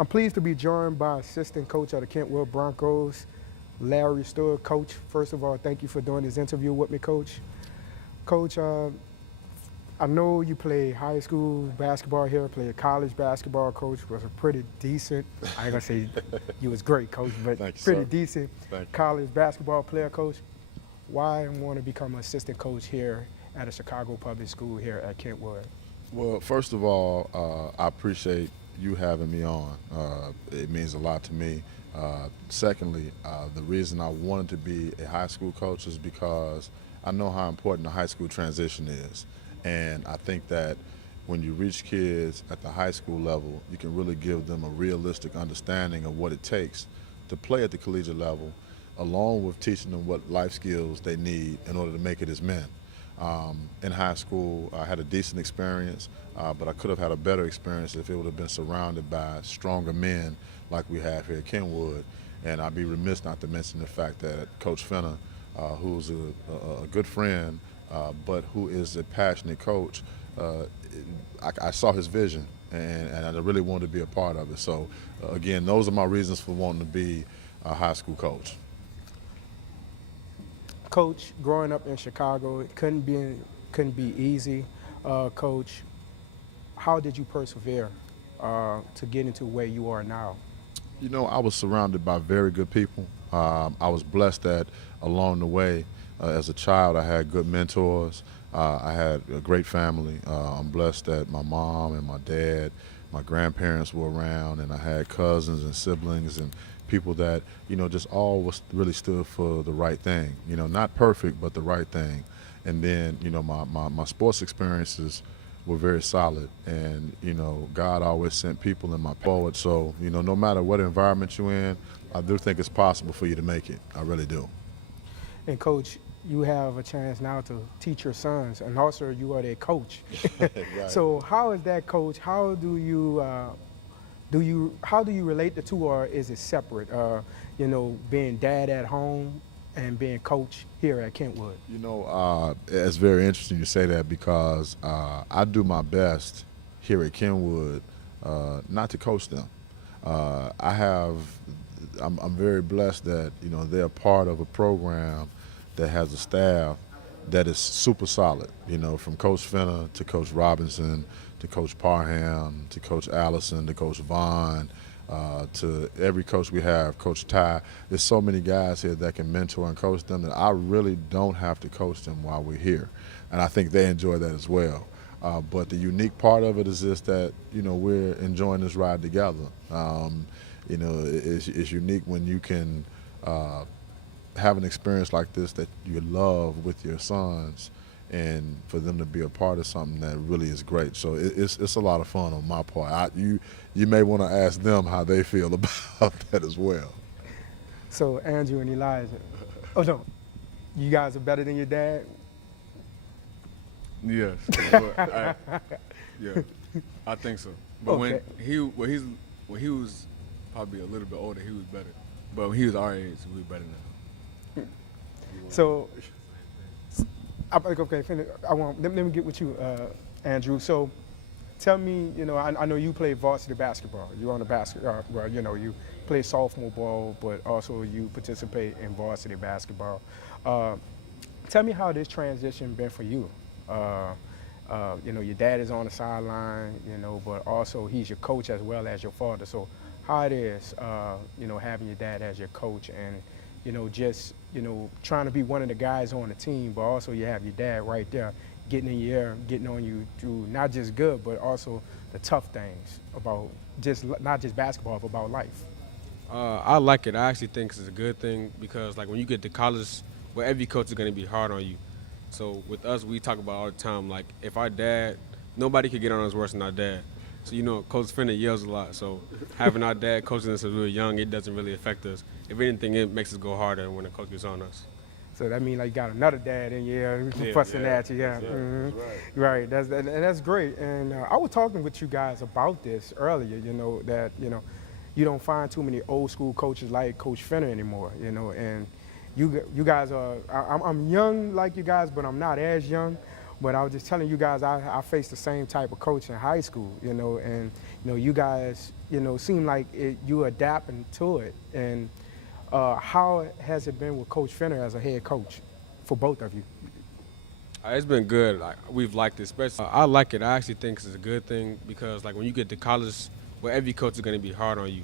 I'm pleased to be joined by assistant coach of the Kentwood Broncos, Larry Stewart. Coach, first of all, thank you for doing this interview with me, Coach. Coach, I know you played high school basketball here, played college basketball. Coach was a pretty decent, I ain't gonna say you was great, Coach, but Thank you, pretty sir. decent Thank you. college basketball player, Coach. Why want to become an assistant coach here at a Chicago public school here at Kentwood? Well, first of all, I appreciate you having me on. It means a lot to me. Secondly, the reason I wanted to be a high school coach is because I know how important the high school transition is. And I think that when you reach kids at the high school level, you can really give them a realistic understanding of what it takes to play at the collegiate level, along with teaching them what life skills they need in order to make it as men. In high school, I had a decent experience, but I could have had a better experience if it would have been surrounded by stronger men like we have here at Kenwood. And I'd be remiss not to mention the fact that Coach Fenner, who's a good friend, but who is a passionate coach, I saw his vision, and I really wanted to be a part of it. So, again, those are my reasons for wanting to be a high school coach. Coach, growing up in Chicago, it couldn't be easy. Coach, how did you persevere to get into where you are now? You know, I was surrounded by very good people. I was blessed that along the way, as a child, I had good mentors. I had a great family. I'm blessed that my mom and my dad, my grandparents were around, and I had cousins and siblings and people that, you know, just all was really stood for the right thing. You know, not perfect, but the right thing. And then, you know, my sports experiences were very solid. And, you know, God always sent people in my forward. So, you know, no matter what environment you're in, I do think it's possible for you to make it. I really do. And Coach, you have a chance now to teach your sons, and also you are their coach. Right. So how is that, Coach? How do you relate the two, or is it separate? You know, being dad at home and being coach here at Kentwood. You know, it's very interesting you say that because I do my best here at Kenwood not to coach them. I'm very blessed that, you know, they're part of a program that has a staff that is super solid, you know, from Coach Fenner to Coach Robinson to Coach Parham to Coach Allison to Coach Vaughn to every coach we have, Coach Ty. There's so many guys here that can mentor and coach them that I really don't have to coach them while we're here. And I think they enjoy that as well. But the unique part of it is just that, you know, we're enjoying this ride together. You know, it's unique when you can have an experience like this that you love with your sons, and for them to be a part of something that really is great. So it's a lot of fun on my part. You may want to ask them how they feel about that as well. So Andrew and Elijah. Oh no, you guys are better than your dad. Yes. Yeah, I think so. But Okay. when he was probably a little bit older, he was better. But when he was our age, we were better now. So, okay, let me get with you, Andrew. So, tell me, you know, I know you play varsity basketball. You're on the well, you know, you play sophomore ball, but also you participate in varsity basketball. Tell me how this transition been for you. You know, your dad is on the sideline, you know, but also he's your coach as well as your father. So, how it is, you know, having your dad as your coach and, you know, just, you know, trying to be one of the guys on the team, but also you have your dad right there getting in your ear, getting on you through not just good, but also the tough things about not just basketball, but about life. I like it. I actually think it's a good thing because, like, when you get to college, well, every coach is going to be hard on you. So with us, we talk about all the time, like, if our dad, nobody could get on us worse than our dad. So, you know, Coach Fenner yells a lot. So having our dad coaching us as we were young, it doesn't really affect us. If anything, it makes us go harder when the coach gets on us. So that means like you got another dad in your ear fussing at you. Yeah, right. That's great. And I was talking with you guys about this earlier. You know that you don't find too many old school coaches like Coach Fenner anymore. You know, and you guys are. I'm young like you guys, but I'm not as young. But I was just telling you guys, I faced the same type of coach in high school, and you guys, seem like you adapting to it. And how has it been with Coach Fenner as a head coach for both of you? It's been good. We've liked it, especially. I like it. I actually think it's a good thing because, like, when you get to college, where every coach is going to be hard on you.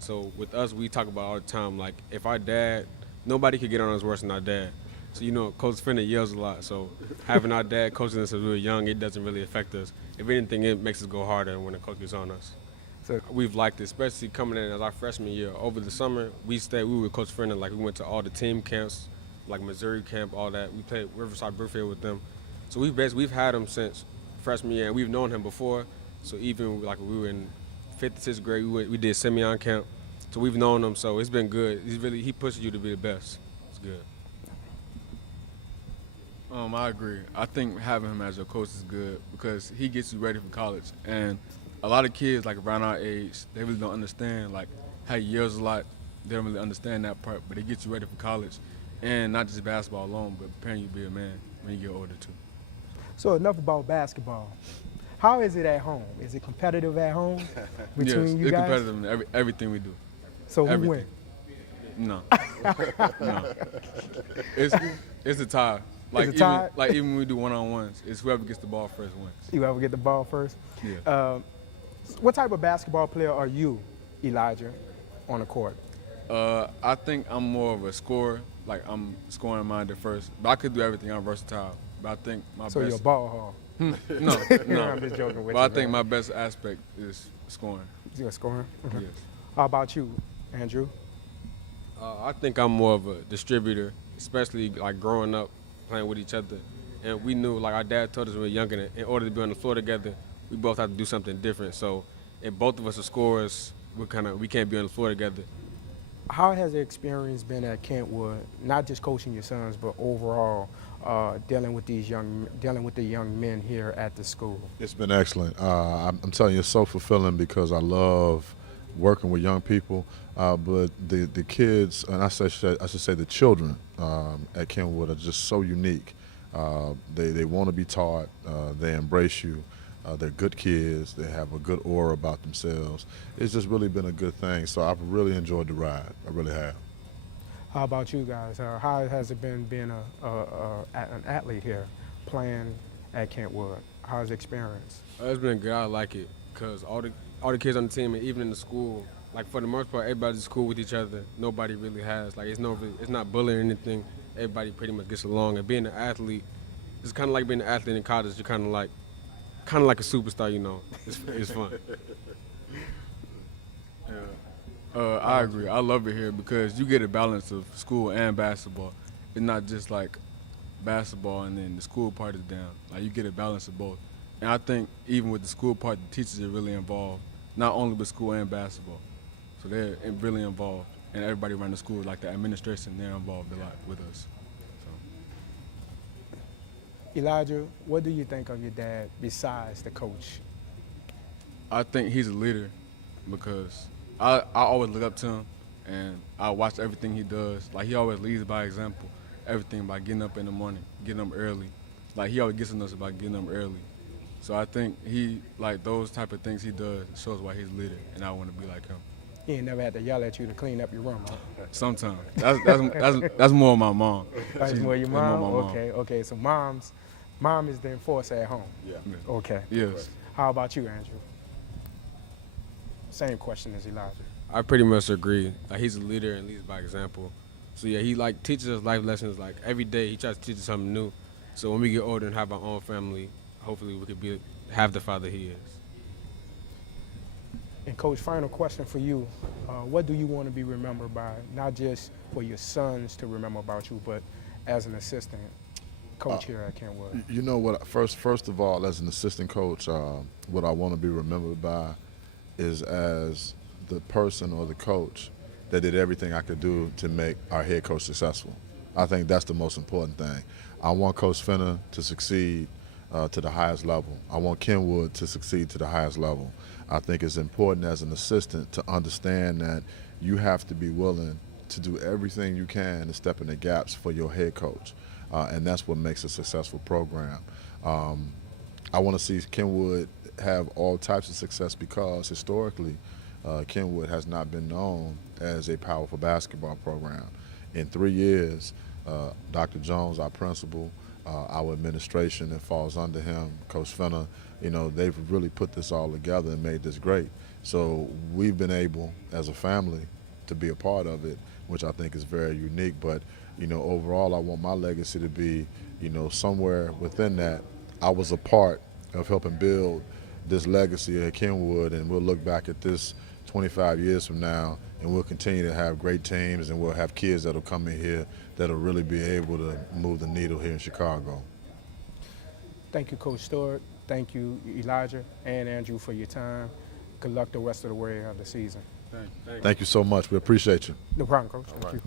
So with us, we talk about all the time, like, if our dad, nobody could get on us worse than our dad. So, Coach Fenner yells a lot. So having our dad coaching us as we were young, it doesn't really affect us. If anything, it makes us go harder when the coach is on us. So we've liked it, especially coming in as our freshman year. Over the summer, we were with Coach Fenner. Like, we went to all the team camps, like Missouri camp, all that. We played Riverside Brookfield with them. So we've had him since freshman year, and we've known him before. So even like we were in 5th, 6th grade, we did Simeon camp. So we've known him. So it's been good. He pushes you to be the best. It's good. I agree. I think having him as your coach is good because he gets you ready for college. And a lot of kids, like around our age, they really don't understand, like, how he yells a lot. They don't really understand that part, but it gets you ready for college. And not just basketball alone, but preparing you to be a man when you get older, too. So enough about basketball. How is it at home? Is it competitive at home between yes, you it's guys? competitive in everything we do. So who everything. wins? No. No. It's a tie. Like, It's a tie? even when we do one-on-ones, it's whoever gets the ball first wins. You ever get the ball first? Yeah. What type of basketball player are you, Elijah, on the court? I think I'm more of a scorer. Like, I'm scoring minded first. But I could do everything. I'm versatile. But I think my So best... you're a ball hog. No. I'm just joking with but you. I think man. my best aspect is scoring. You're a scorer? Mhm. Yes. How about you, Andrew? I think I'm more of a distributor, especially like growing up playing with each other. And we knew, like our dad told us when we were younger, that in order to be on the floor together, we both have to do something different. So if both of us are scorers, we can't be on the floor together. How has the experience been at Kentwood, not just coaching your sons, but overall dealing with the young men here at the school? It's been excellent. I'm telling you, it's so fulfilling because I love working with young people, but the kids, and I should say the children at Kentwood are just so unique. They want to be taught. They embrace you. They're good kids. They have a good aura about themselves. It's just really been a good thing. So I've really enjoyed the ride. I really have. How about you guys? How has it been being an athlete here, playing at Kentwood? How's the experience? It's been good. I like it because all the kids on the team, and even in the school, like for the most part, everybody's cool with each other. Nobody really has it's not bullying or anything. Everybody pretty much gets along. And being an athlete, it's kind of like being an athlete in college. You're kind of like a superstar, It's fun. I agree. I love it here because you get a balance of school and basketball. It's not just like basketball and then the school part is down. Like, you get a balance of both. And I think even with the school part, the teachers are really involved, not only with school and basketball. So they're really involved. And everybody around the school, like the administration, they're involved a lot with us. Elijah, what do you think of your dad besides the coach? I think he's a leader because I always look up to him and I watch everything he does. Like, he always leads by example. Everything by getting up in the morning, getting up early. Like, he always gets on us about getting up early. So I think those type of things he does shows why he's a leader, and I want to be like him. He ain't never had to yell at you to clean up your room, huh? Sometimes. That's more my mom. That's more your That's more mom? my mom. Okay. So mom is the enforcer at home. Yeah. Okay. Yes. How about you, Andrew? Same question as Elijah. I pretty much agree. Like, he's a leader and leads by example. So yeah, he teaches us life lessons. Like, every day he tries to teach us something new. So when we get older and have our own family, hopefully we could have the father he is. And Coach, final question for you. What do you want to be remembered by, not just for your sons to remember about you, but as an assistant coach here at Kentwood? You know what? First of all, as an assistant coach, what I want to be remembered by is as the person or the coach that did everything I could do to make our head coach successful. I think that's the most important thing. I want Coach Fenner to succeed to the highest level. I want Kentwood to succeed to the highest level. I think it's important as an assistant to understand that you have to be willing to do everything you can to step in the gaps for your head coach. And that's what makes a successful program. I want to see Kenwood have all types of success because historically, Kenwood has not been known as a powerful basketball program. In 3 years, Dr. Jones, our principal, our administration that falls under him, Coach Fenner, they've really put this all together and made this great. So we've been able, as a family, to be a part of it, which I think is very unique. But, overall, I want my legacy to be, somewhere within that. I was a part of helping build this legacy at Kenwood, and we'll look back at this 25 years from now, and we'll continue to have great teams, and we'll have kids that'll come in here that'll really be able to move the needle here in Chicago. Thank you, Coach Stewart. Thank you, Elijah and Andrew, for your time. Good luck the rest of the way of the season. Thank you so much. We appreciate you. No problem, Coach. Thank you.